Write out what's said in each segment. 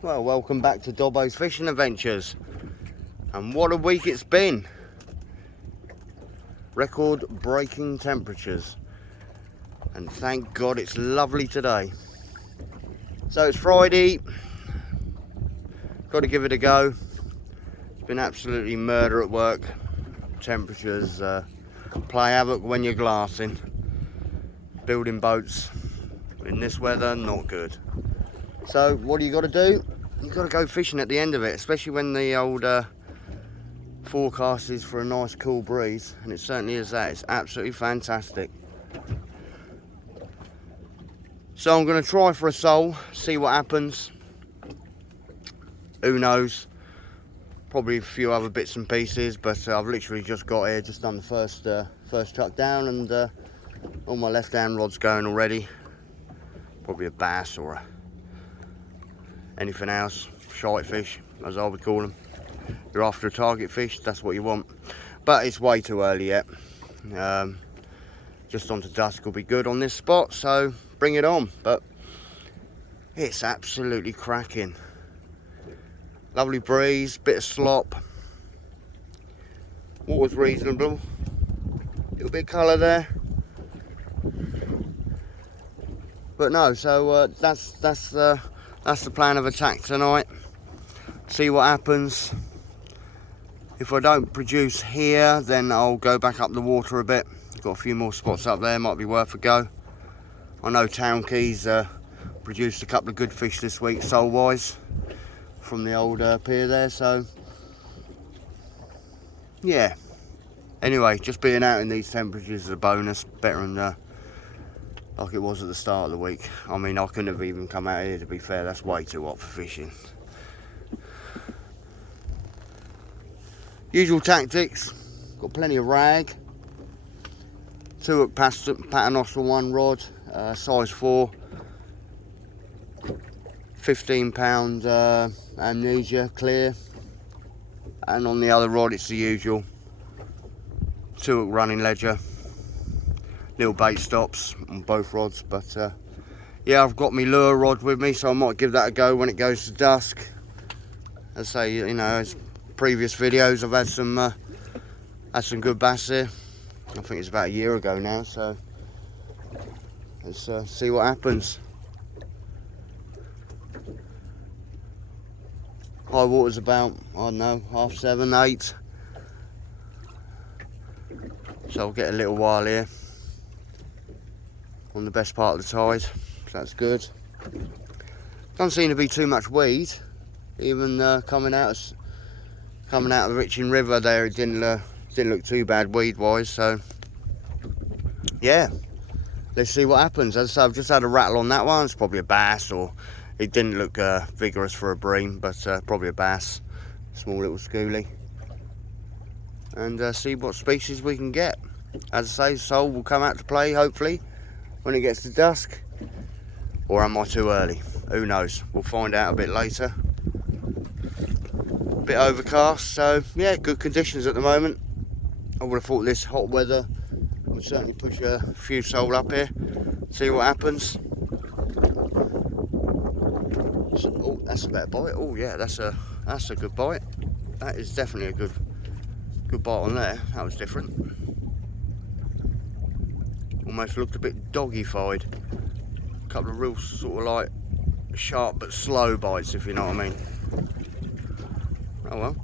Well, welcome back to Dobbo's Fishing Adventures. And what a week it's been. Record breaking temperatures. And thank God it's lovely today. So it's Friday. Got to give it a go. It's been absolutely murder at work. Temperatures play havoc when you're glassing. Building boats in this weather, not good. So what do you got to do? You've got to go fishing at the end of it, especially when the old forecast is for a nice cool breeze, and it certainly is that. It's absolutely fantastic. So I'm going to try for a sole, see what happens. Who knows? Probably a few other bits and pieces, but I've literally just got here, just done the first truck down, and all my left hand rod's going already. Probably a bass or anything else, shite fish as I would call them. You're after a target fish, that's what you want, but it's way too early yet. Just onto dusk will be good on this spot, so bring it on. But it's absolutely cracking. Lovely breeze, bit of slop, water's reasonable, little bit of colour there, but no. So that's the plan of attack tonight. See what happens. If I don't produce here, then I'll go back up the water a bit. Got a few more spots up there, might be worth a go. I know Town Keys produced a couple of good fish this week, sole wise, from the old pier there. So yeah, anyway, just being out in these temperatures is a bonus. Better than like it was at the start of the week. I mean, I couldn't have even come out here, to be fair. That's way too hot for fishing. Usual tactics, got plenty of rag, 2 hook paternoster 1 rod, size 4, 15 pound amnesia clear, and on the other rod it's the usual 2 hook running ledger, little bait stops on both rods. But yeah, I've got my lure rod with me, so I might give that a go when it goes to dusk. As I say, you know, as previous videos, I've had some good bass here. I think it's about a year ago now, so let's see what happens. High water's about, I don't know, 7:30, 8. So I'll get a little while here on the best part of the tide, so that's good. Doesn't seem to be too much weed, even coming out of the Riching River there. It didn't look too bad weed wise. So yeah, let's see what happens. As I say, I've just had a rattle on that one. It's probably a bass, or it didn't look vigorous for a bream, but probably a bass, small little schoolie. And see what species we can get. As I say, sole will come out to play hopefully when it gets to dusk, or am I too early? Who knows? We'll find out a bit later. Bit overcast, so yeah, good conditions at the moment. I would have thought this hot weather would certainly push a few sole up here. See what happens. So, oh, that's a better bite. Oh yeah, that's a good bite. That is definitely a good bite on there. That was different. Almost looked a bit doggy-fied. A couple of real sort of like sharp but slow bites, if you know what I mean. Oh well,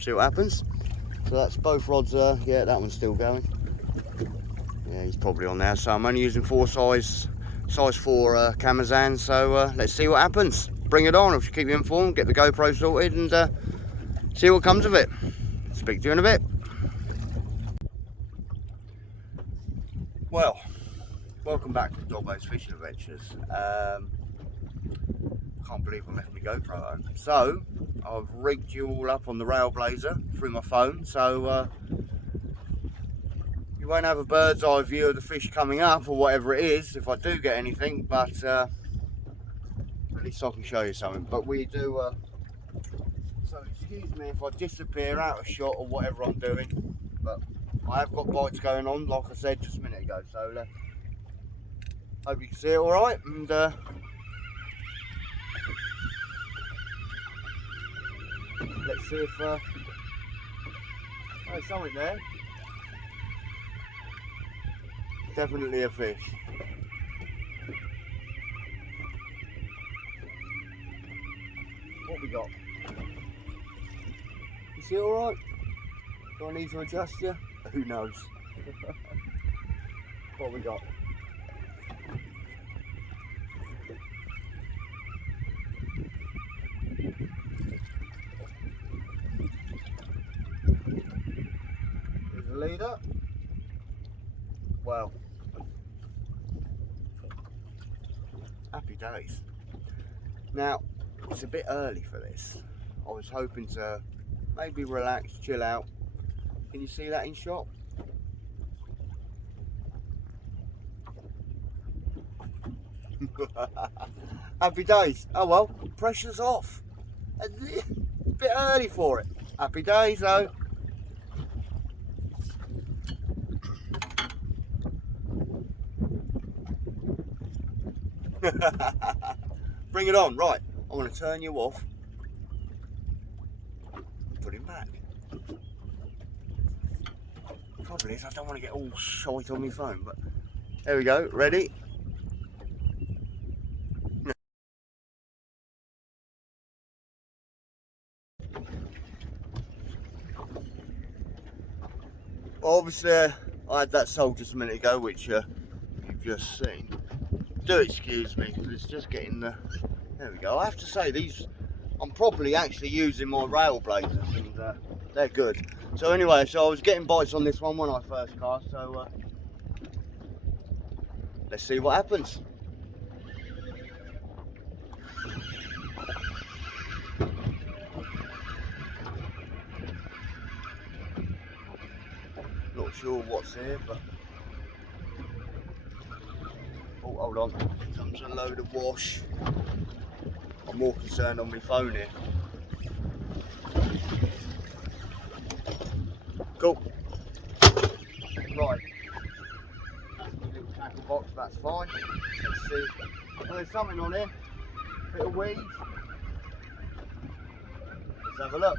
see what happens. So that's both rods. Yeah, that one's still going. Yeah, he's probably on there. So I'm only using size 4 Camazan. So let's see what happens. Bring it on. I should keep you informed. Get the GoPro sorted and see what comes of it. Speak to you in a bit. Well, welcome back to Dobbo's Fishing Adventures. Can't believe I left my GoPro home. So I've rigged you all up on the Railblazer through my phone, so you won't have a bird's eye view of the fish coming up or whatever it is if I do get anything, but at least I can show you something. But we do, so excuse me if I disappear out of shot or whatever I'm doing, but I have got bites going on, like I said just a minute ago. So hope you can see it all right, and Let's see if there's something there. Definitely a fish. What we got? You see all right? Do I need to adjust you? Who knows? What we got? Here's the leader. Well, happy days. Now, it's a bit early for this. I was hoping to maybe relax, chill out. Can you see that in shot? Happy days. Oh well, pressure's off. A bit early for it. Happy days though. Bring it on. Right, I'm going to turn you off. Put him back. Problem is, I don't want to get all shite on my phone, but there we go. Ready? Well, obviously, I had that sold just a minute ago, which you've just seen. Do excuse me, because it's just getting the... There we go. I have to say, these... I'm probably actually using my rail blazers, and they're good. So anyway, so I was getting bites on this one when I first cast, so let's see what happens. Not sure what's here, but... Oh, hold on. Here comes a load of wash. I'm more concerned on my phone here. Cool. Right. Little tackle box, that's fine. Let's see. Well, there's something on here. Bit of weed. Let's have a look.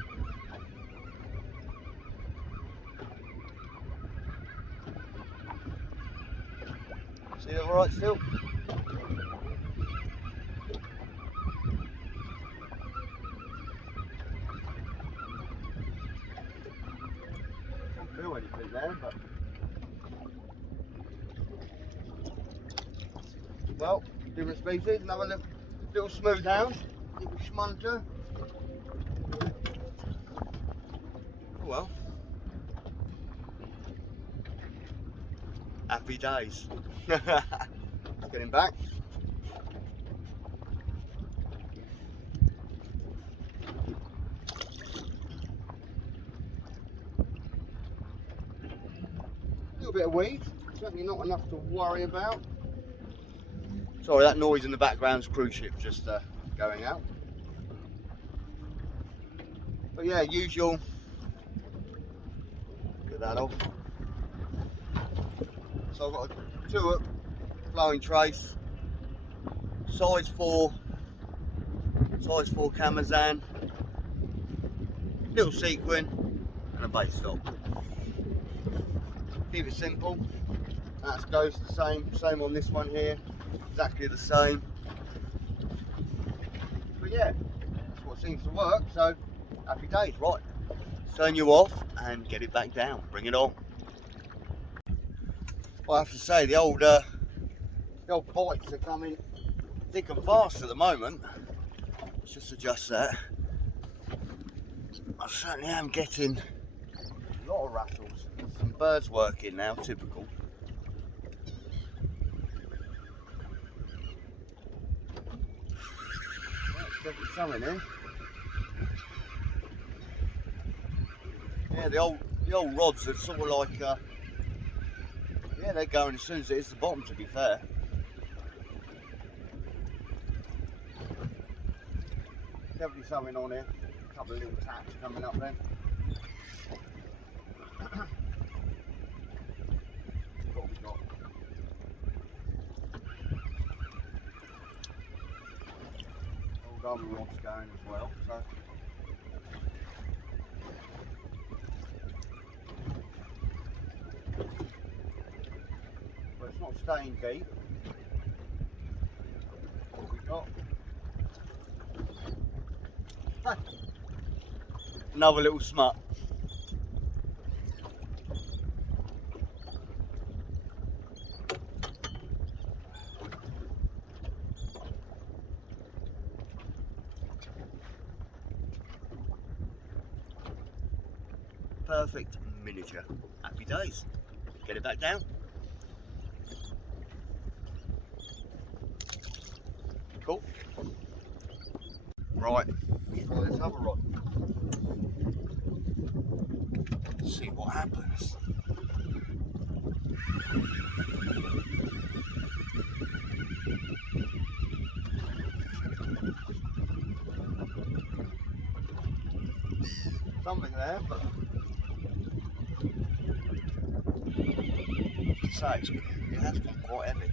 See it alright still? Can't feel anything there, but... Well, different species, another little smooth hound, little schmunter. Oh well. Happy days. Let's get him back. A little bit of weed, certainly not enough to worry about. Sorry, that noise in the background's cruise ship just going out. But yeah, usual. Get that off. So I've got a 2-up flowing trace, size 4 Camazan, little sequin, and a bait stop. Keep it simple. That goes the same on this one here, exactly the same. But yeah, that's what seems to work, so happy days. Right, turn you off and get it back down, bring it on. Well, I have to say, the old bites are coming thick and fast at the moment. Let's just adjust that. I certainly am getting a lot of rattles. Some birds working now, typical. There's definitely something in. Yeah, the old rods are sort of like yeah, they're going as soon as it hits the bottom, to be fair. Definitely something on here. A couple of little taps coming up there. What we got? Old other rod's going as well, so staying deep. What we got? Another little smut. Perfect miniature. Happy days. Get it back down. Cool. Right, let's try this other rod. See what happens. Something there, but so it has been quite heavy.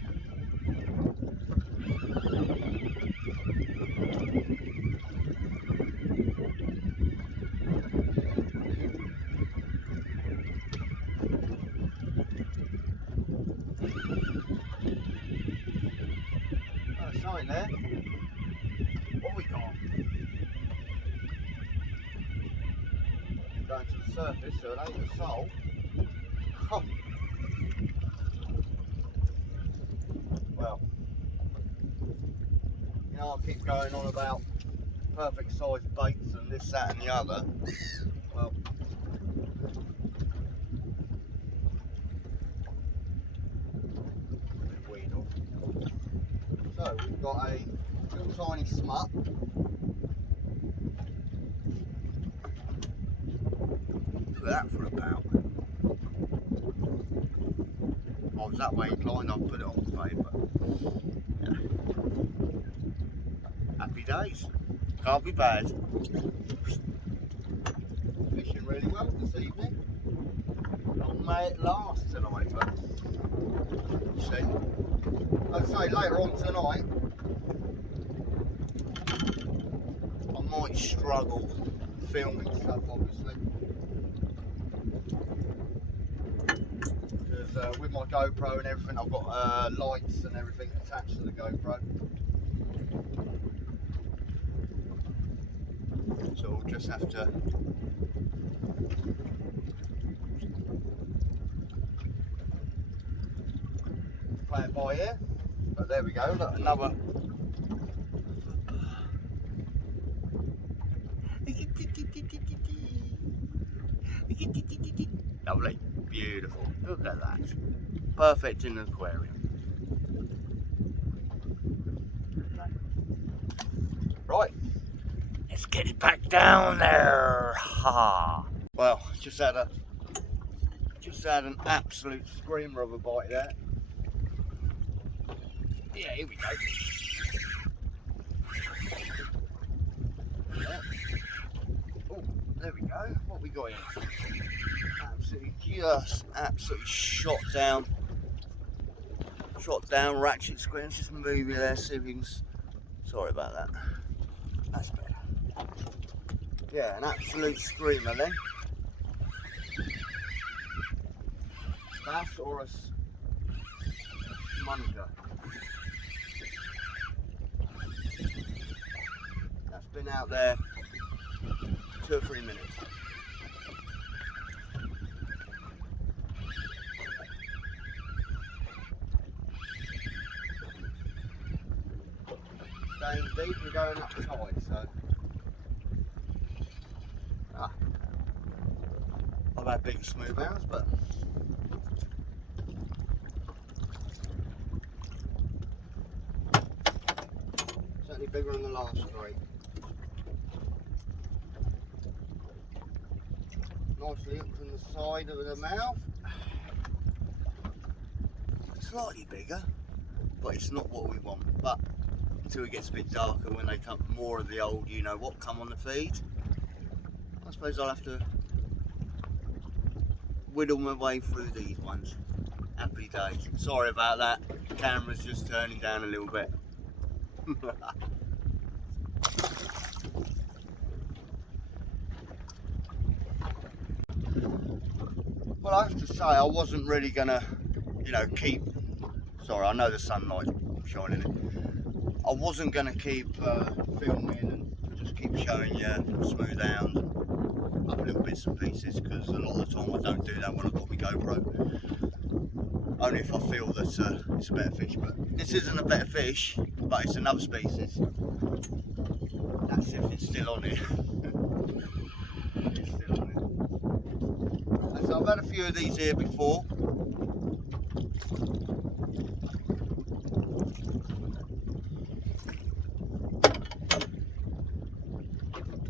Oh, something there. What we got? Going to the surface, so it ain't a sole. Oh. Well, you know, I keep going on about perfect size baits and this, that, and the other. Well, weed off. So we've got a little tiny smut. Look at that for about. I was that way inclined, I'll put it on the paper. Yeah. Happy days. Can't be bad. Fishing really well this evening. Long may it last tonight, but see. I'd say later on tonight I might struggle filming stuff, obviously. Because with my GoPro and everything, I've got lights and everything attached to the GoPro. So we'll just have to play it by ear. But there we go, look, another. Lovely, beautiful, look at that. Perfect in an aquarium. Right, let's get it back down there. Ha! Well, just had an absolute screamer of a bite there. Yeah, here we go. Yeah. Oh, there we go. What we got here? Absolutely shot down ratchet square. Let's just move it there, see if we can. Sorry about that. That's better. Yeah, an absolute screamer then. Bass or a munker. That's been out there 2 or 3 minutes. Staying deep and going up tide, so. I've had big smooth hours, but certainly bigger than the last 3. Nicely up from the side of the mouth. Slightly bigger, but it's not what we want. But until it gets a bit darker, when they come more of the old, you know what, come on the feed, I suppose I'll have to whittle my way through these ones. Happy days. Sorry about that. The camera's just turning down a little bit. Well, I have to say I wasn't really gonna, you know, keep Sorry, I know the sunlight's shining in. I wasn't going to keep filming and just keep showing you smooth hounds and other little bits and pieces, because a lot of the time I don't do that when I've got my GoPro. Only if I feel that it's a better fish. But this isn't a better fish, but it's another species. That's if it's still on it. It's still on it. So I've had a few of these here before.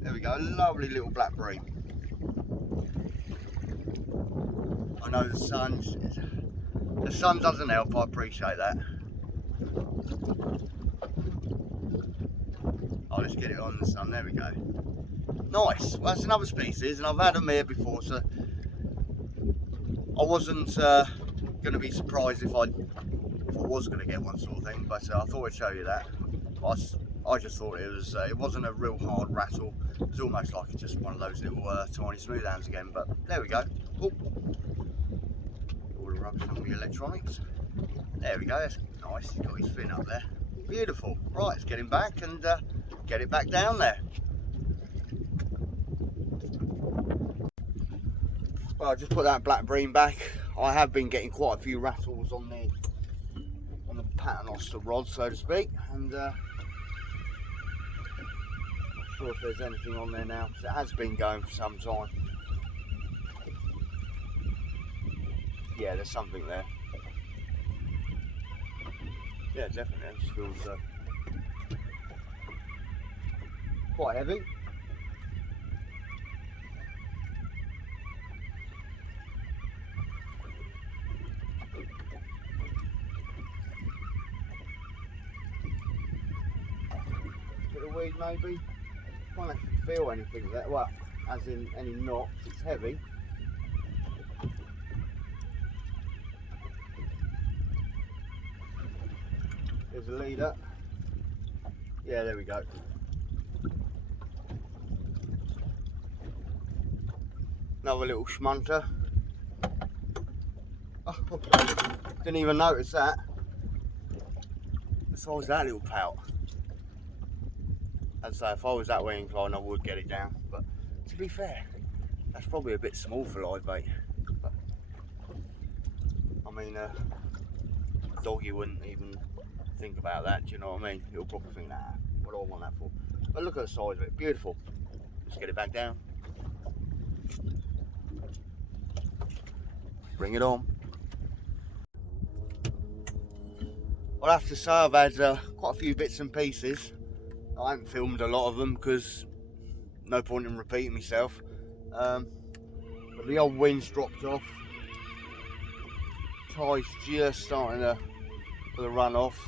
There we go, lovely little black bream. I know the sun doesn't help, I appreciate that. Oh, let's get it on the sun, there we go. Nice, well that's another species, and I've had them here before, so I wasn't going to be surprised if I was going to get one, sort of thing, but I thought I'd show you that. I just thought it wasn't a real hard rattle. It was almost like it's just one of those little tiny smooth hounds again, but there we go. Oh. All the rubbish on the electronics. There we go, that's nice, he's got his fin up there. Beautiful. Right, let's get him back and get it back down there. Well, I just put that black bream back. I have been getting quite a few rattles on the paternoster rod, so to speak, and not sure if there's anything on there now, because it has been going for some time. Yeah, there's something there. Yeah, definitely. It just feels quite heavy. Bit of weed maybe. Can't actually feel anything there. Well, as in any knots. It's heavy. There's a leader. Yeah, there we go. Another little schmunter. Oh, didn't even notice that. The size of that little pout. I'd say if I was that way inclined, I would get it down. But to be fair, that's probably a bit small for live bait. But, I mean, doggy wouldn't even think about that, do you know what I mean? He'll probably think, nah, what do I want that for? But look at the size of it, beautiful. Let's get it back down. Bring it on. I'll have to say I've had quite a few bits and pieces. I haven't filmed a lot of them because no point in repeating myself. But the old wind's dropped off. Tide's just starting to run off.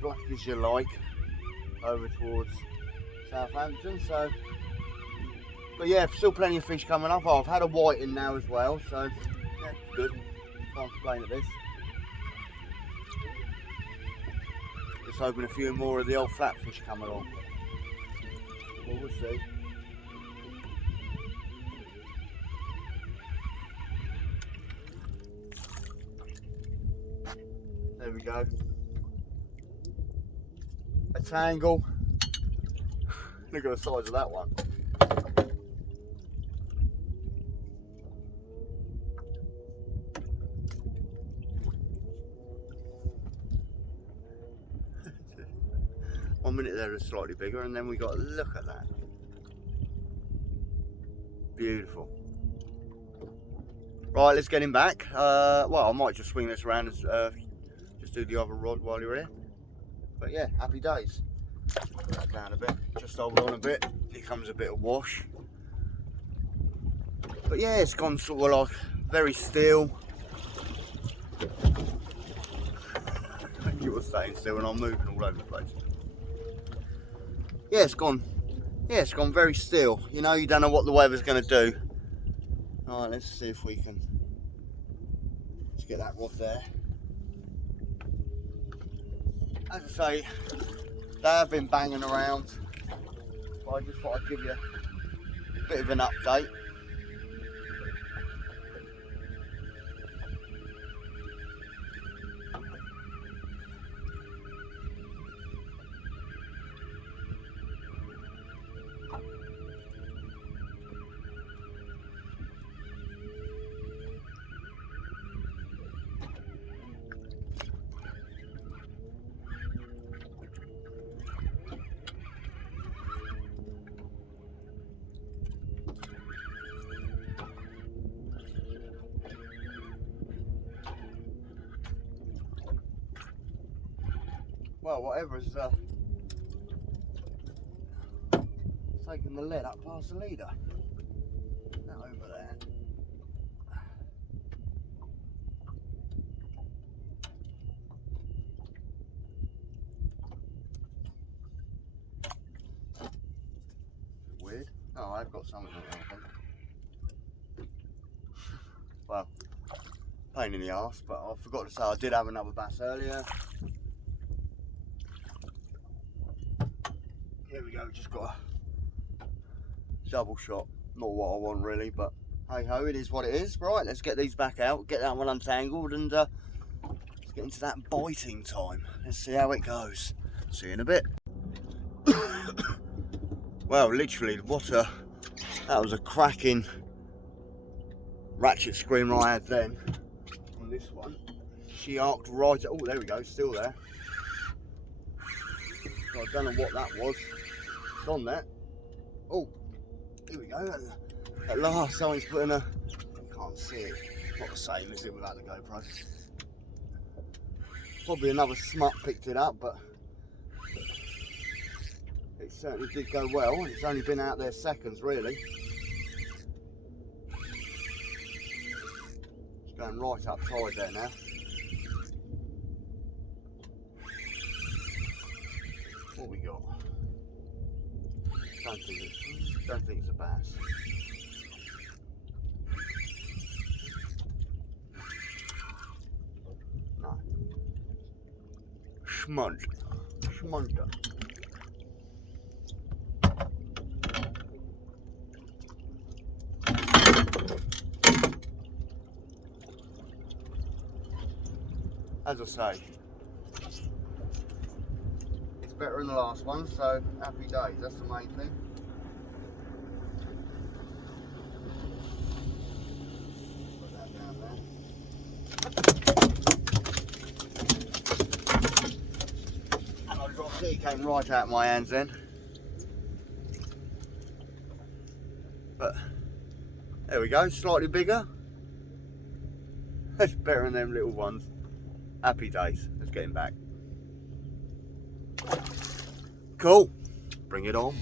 Black as you like, over towards Southampton. So, but yeah, still plenty of fish coming up. I've had a white in now as well, so yeah, good. Can't complain at this. Just hoping a few more of the old flatfish come along. Well, we'll see. There we go. A tangle. Look at the size of that one. One minute they're slightly bigger, and then we got, look at that. Beautiful. Right, let's get him back. Well, I might just swing this around and just do the other rod while you're here. But yeah, happy days. Put that down a bit, just hold on a bit. Here comes a bit of wash. But yeah, it's gone sort of like very still. You were staying still and I'm moving all over the place. Yeah, it's gone very still. You know, you don't know what the weather's going to do. Alright, let's see if we can just get that rod there. As I say, they have been banging around, but I just thought I'd give you a bit of an update. well, whatever's taking the lead up past the leader. That over there. Weird. Oh, I've got something on there, I think. Well, pain in the arse, but I forgot to say I did have another bass earlier. Here we go, just got a double shot. Not what I want really, but hey ho, it is what it is. Right, let's get these back out, get that one untangled, and let's get into that biting time. Let's see how it goes. See you in a bit. Well, literally, that was a cracking ratchet screamer I had then on this one. She arced right, oh there we go, still there. So I don't know what that was. It's on there. Oh, here we go. At last, someone's putting a. I can't see it. Not the same, is it, without the GoPro? Probably another smut picked it up, but it certainly did go well. It's only been out there seconds, really. It's going right up tide there now. What we got? Don't think it's a bass. No. Schmund. Schmunter. As I say, it's better than the last one, so happy days, that's the main thing. Put that down there. And I dropped it, it came right out of my hands then. But there we go, slightly bigger. That's better than them little ones. Happy days, let's get him back. Cool, bring it on.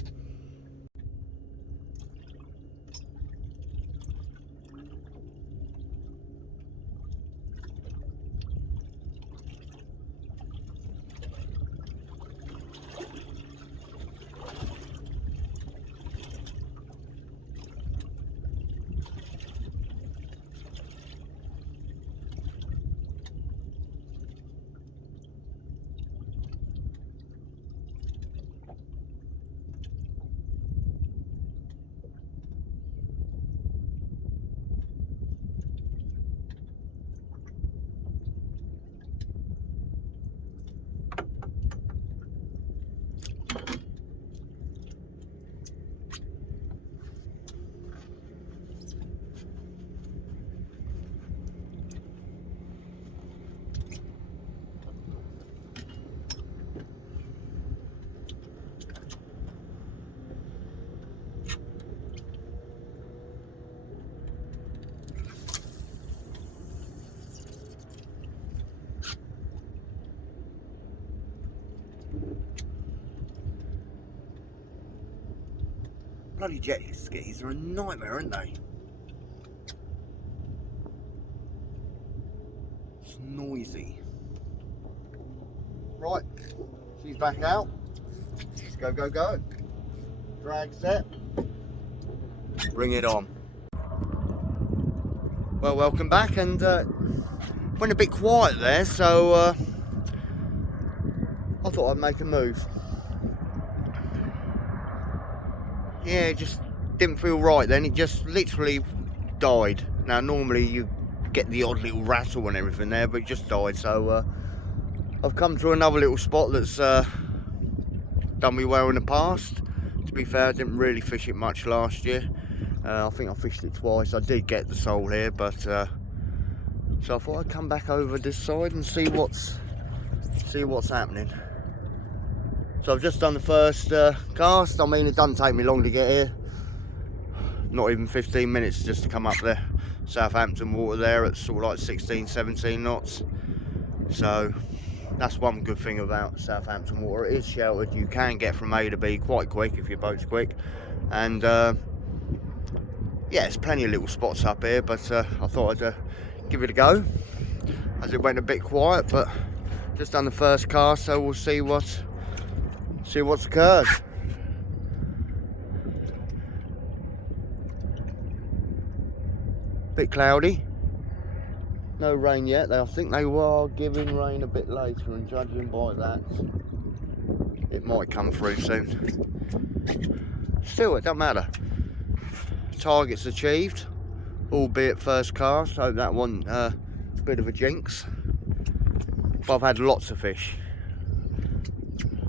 Bloody jet skis are a nightmare, aren't they? It's noisy. Right, she's back out. Let's go, go, go. Drag set. Bring it on. Well, welcome back, and went a bit quiet there, so I thought I'd make a move. Yeah, it just didn't feel right then. It just literally died. Now normally you get the odd little rattle and everything there, but it just died. So I've come to another little spot that's done me well in the past. To be fair, I didn't really fish it much last year. I think I fished it twice. I did get the sole here, but so I thought I'd come back over this side and see what's happening. So I've just done the first cast. I mean, it doesn't take me long to get here. Not even 15 minutes just to come up there. Southampton water there at sort of like 16, 17 knots. So That's one good thing about Southampton water. It is sheltered. You can get from A to B quite quick if your boat's quick, and yeah, there's plenty of little spots up here. But I thought I'd give it a go, as it went a bit quiet. But just done the first cast, so we'll see what's occurred. Bit cloudy. No rain yet. I think they were giving rain a bit later, and judging by that, it might come through soon. Still, it don't matter. Target's achieved, albeit first cast. Hope that wasn't a bit of a jinx. But I've had lots of fish.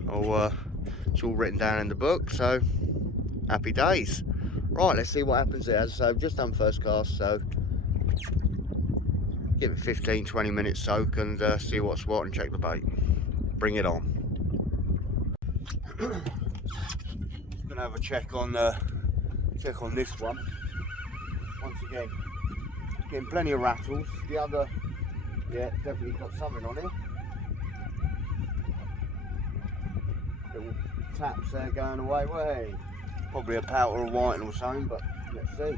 It's all written down in the book, so happy days. Right, let's see what happens there. As I say, I've just done first cast, so give it 15-20 minutes soak and see what's what and check the bait. Bring it on. Gonna have a check on this one. Once again, getting plenty of rattles. The other, yeah, definitely got something on it. Little taps there going away. Way. Probably a pout or a whiting or something, but let's see.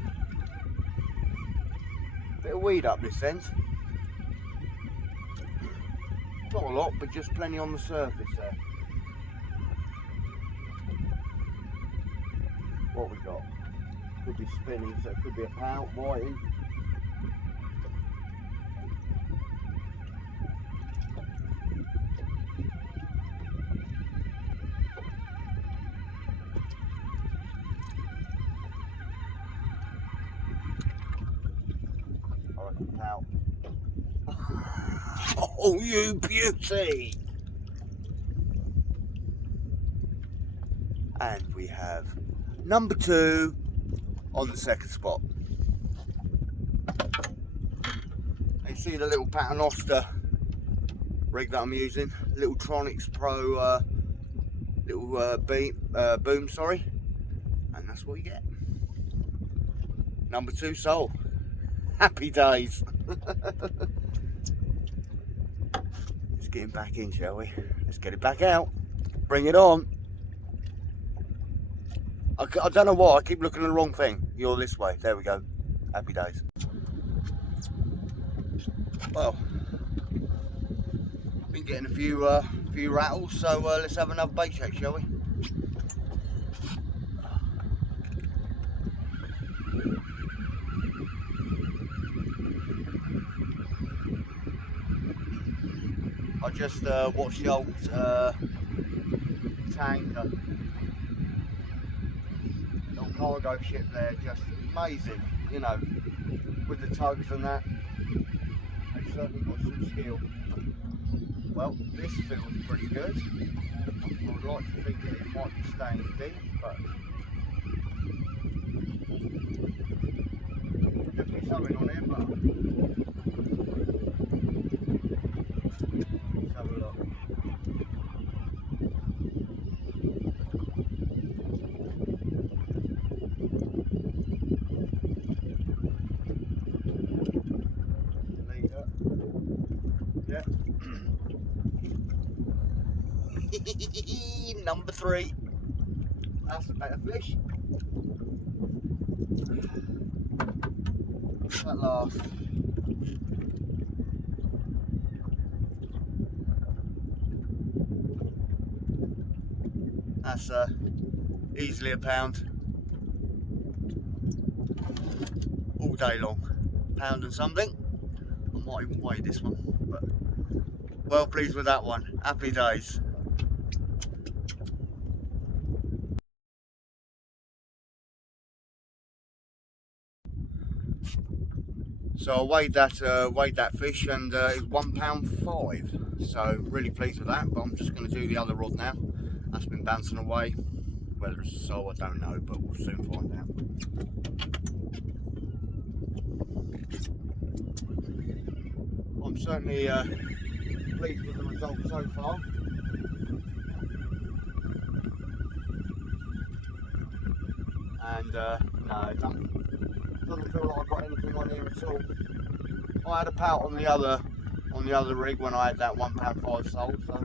Bit of weed up this end. Not a lot, but just plenty on the surface there. What we got? Could be spinning, so it could be a pout, whiting. I reckon pout. Oh, you beauty! And we have number 2 on the second spot. You see the little Paternoster rig that I'm using, little Tronics Pro boom, sorry, and that's what you get. Number 2 sole. Happy days. Let's get him back in, shall we? Let's get it back out. Bring it on. I don't know why, I keep looking at the wrong thing. You're this way. There we go. Happy days. Well, been getting a few rattles, so let's have another bait check, shall we? I just watched the old tanker, little cargo ship there, just amazing, you know, with the tugs and that. They've certainly got some skill. Well, this feels pretty good. I would like to think that it might be staying deep, but definitely something on here, but let's have a look. Yeah. Number 3. That's a better fish. At last. That's easily a pound. All day long. Pound and something. I might even weigh this one, but well pleased with that one. Happy days. So I weighed that fish, and it's £1.5. So really pleased with that. But I'm just going to do the other rod now. That's been bouncing away. Whether it's a sole, I don't know, but we'll soon find out. I'm certainly pleased with the result so far. And no, it doesn't feel like I've got anything on here at all. I had a pout on the on the other rig when I had that £1.5 sold, so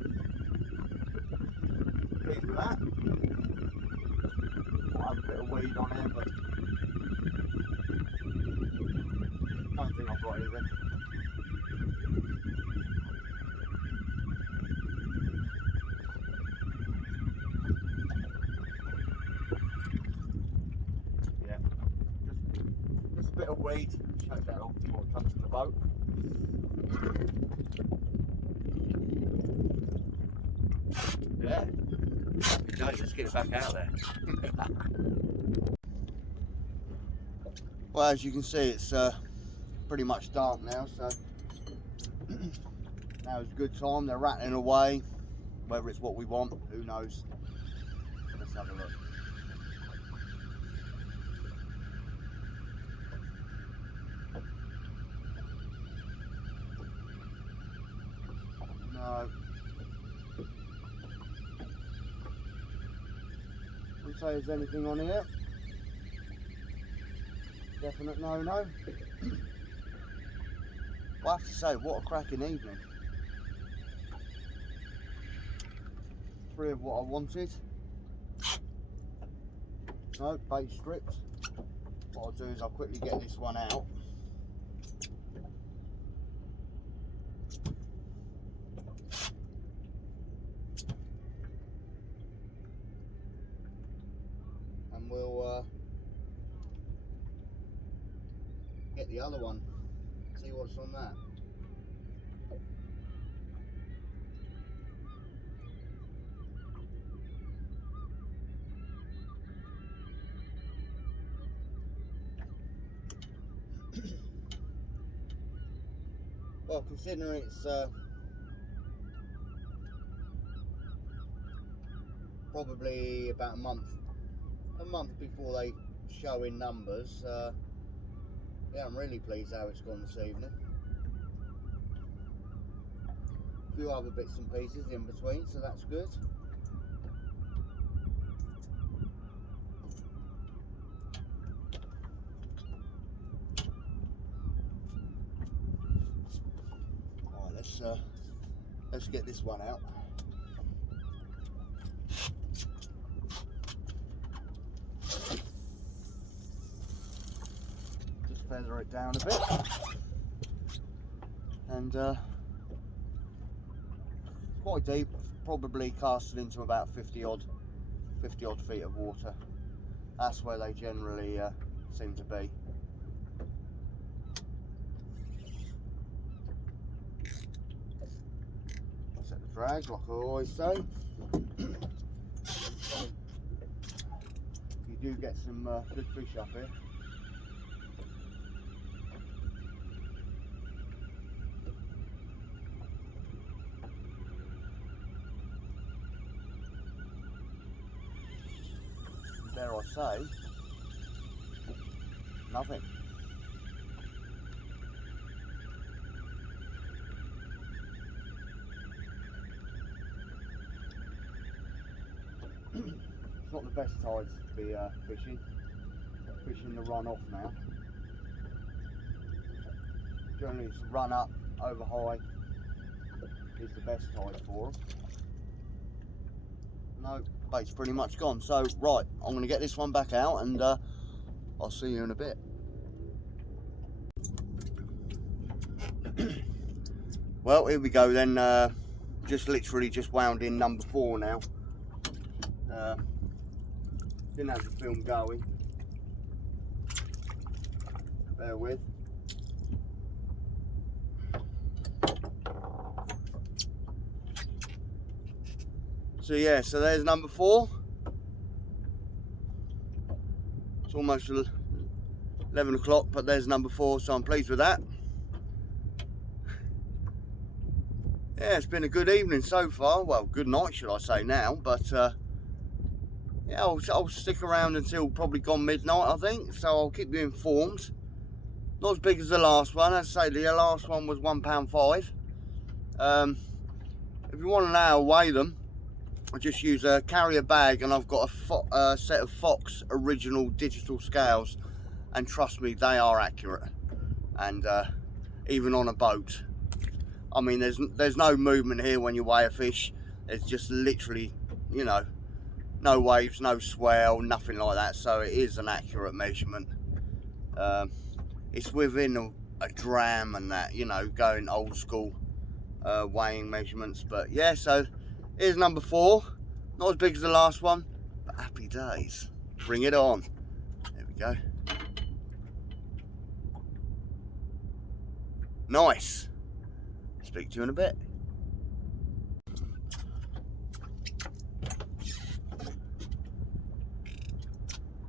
pleased with that. Might have a bit of weed on here, but I don't think I've got anything. Yeah, just a bit of weed. Shake that off before it comes to the boat. Yeah. Guys, let's get it back out there. Well, as you can see, it's pretty much dark now, so now is a good time. They're rattling away. Whether it's what we want, who knows. Let's have a look. No. Wouldn't say there's anything on here. Definite no. I have to say, what a cracking evening. 3 of what I wanted. No, bait stripped. What I'll do is I'll quickly get this one out. And we'll get the other one. See what's on that. Well, considering it's probably about a month before they show in numbers, yeah, I'm really pleased how it's gone this evening. A few other bits and pieces in between, so that's good. Let's get this one out. Just feather it down a bit, and quite deep, probably casted into about 50 odd feet of water. That's where they generally seem to be. Set the drag, like I always say. You do get some good fish up here. Dare I say, nothing. It's not the best tides to be fishing the run off now. Generally it's run up over high is the best tide for them. No, the bait's pretty much gone. So right, I'm going to get this one back out, and I'll see you in a bit. Well, here we go then. Just literally just wound in number 4 now. Didn't have the film going. Bear with. So yeah, so there's number 4. It's almost 11 o'clock, but there's number 4, so I'm pleased with that. Yeah, it's been a good evening so far. Well, good night should I say now, but yeah, I'll stick around until probably gone midnight, I think, so I'll keep you informed. Not as big as the last one. As I say, the last one was £1.5. If you want to know how to weigh them, I just use a carrier bag, and I've got a set of Fox original digital scales, and trust me, they are accurate. And even on a boat, I mean, there's no movement here when you weigh a fish. It's just literally, you know, no waves, no swell, nothing like that. So it is an accurate measurement. It's within a dram and that, you know, going old school weighing measurements. But yeah, so here's number 4. Not as big as the last one, but happy days. Bring it on. There we go. Nice. Speak to you in a bit.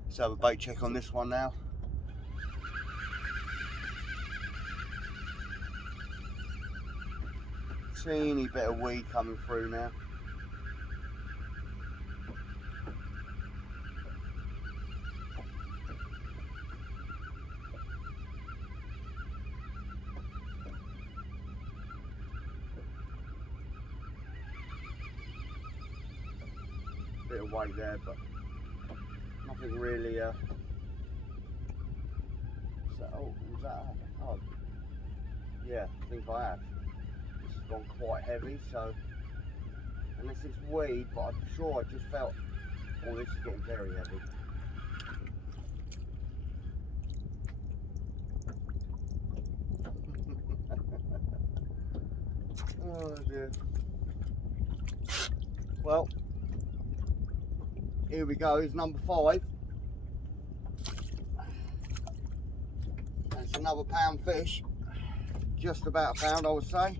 Let's have a bait check on this one now. Teeny bit of weed coming through now. Bit of weight there, but nothing really. So, oh, was that? Oh, yeah, I think I have. This has gone quite heavy, so unless it's weed, but I'm sure I just felt, oh, this is getting very heavy. Oh dear. Well, here we go. It's number 5. It's another pound fish. Just about a pound, I would say.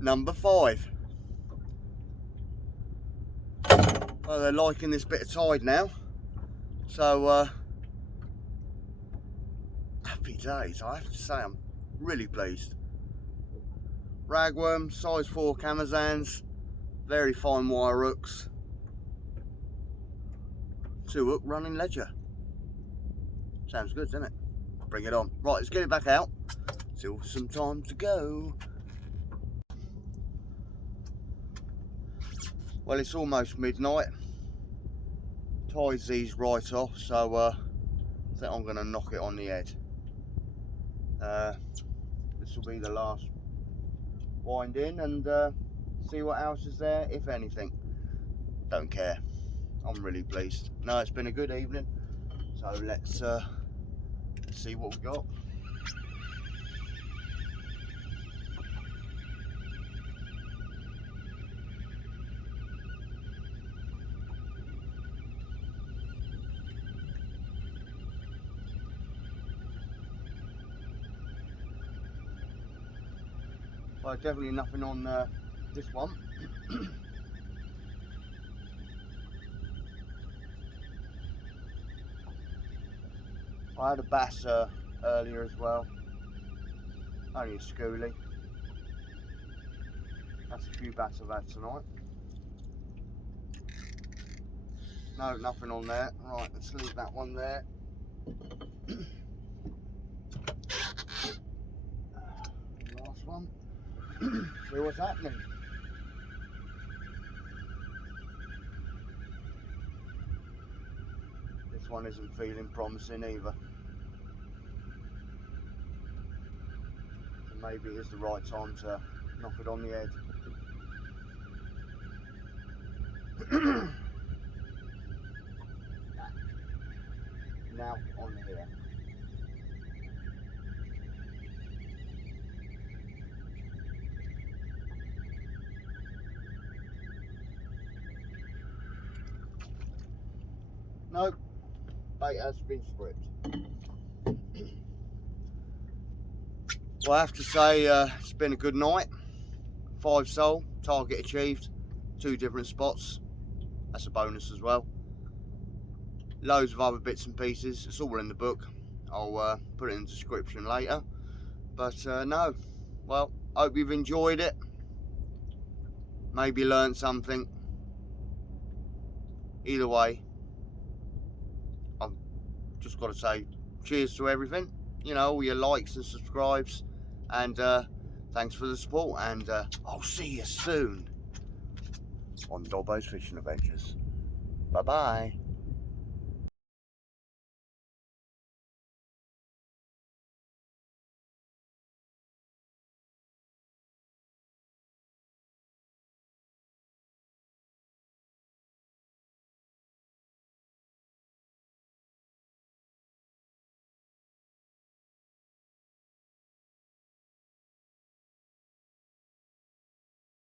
Number 5. Well, they're liking this bit of tide now. So, happy days. I have to say, I'm really pleased. Ragworm, size 4 Camazans, very fine wire hooks. 2 hook running ledger. Sounds good, doesn't it? Bring it on. Right, let's get it back out. Still some time to go. Well, it's almost midnight. Tide's these right off, so I think I'm going to knock it on the head. This will be the last wind in and see what else is there, if anything. Don't care. I'm really pleased. No, it's been a good evening. So let's see what we got. Well, definitely nothing on this one. I had a bass earlier as well. Only a schoolie. That's a few bass I've had tonight. No, nothing on there. Right, let's leave that one there. Last one. See what's happening. This one isn't feeling promising either. So maybe it is the right time to knock it on the head. Now on here. Nope, bait has been stripped. Well, I have to say it's been a good night. 5 sole, target achieved, 2 different spots. That's a bonus as well. Loads of other bits and pieces. It's all in the book. I'll put it in the description later. But no, well, hope you've enjoyed it. Maybe learned something. Either way, I've just got to say cheers to everything. You know, all your likes and subscribes. And thanks for the support. And I'll see you soon on Dobbo's Fishing Adventures. Bye-bye.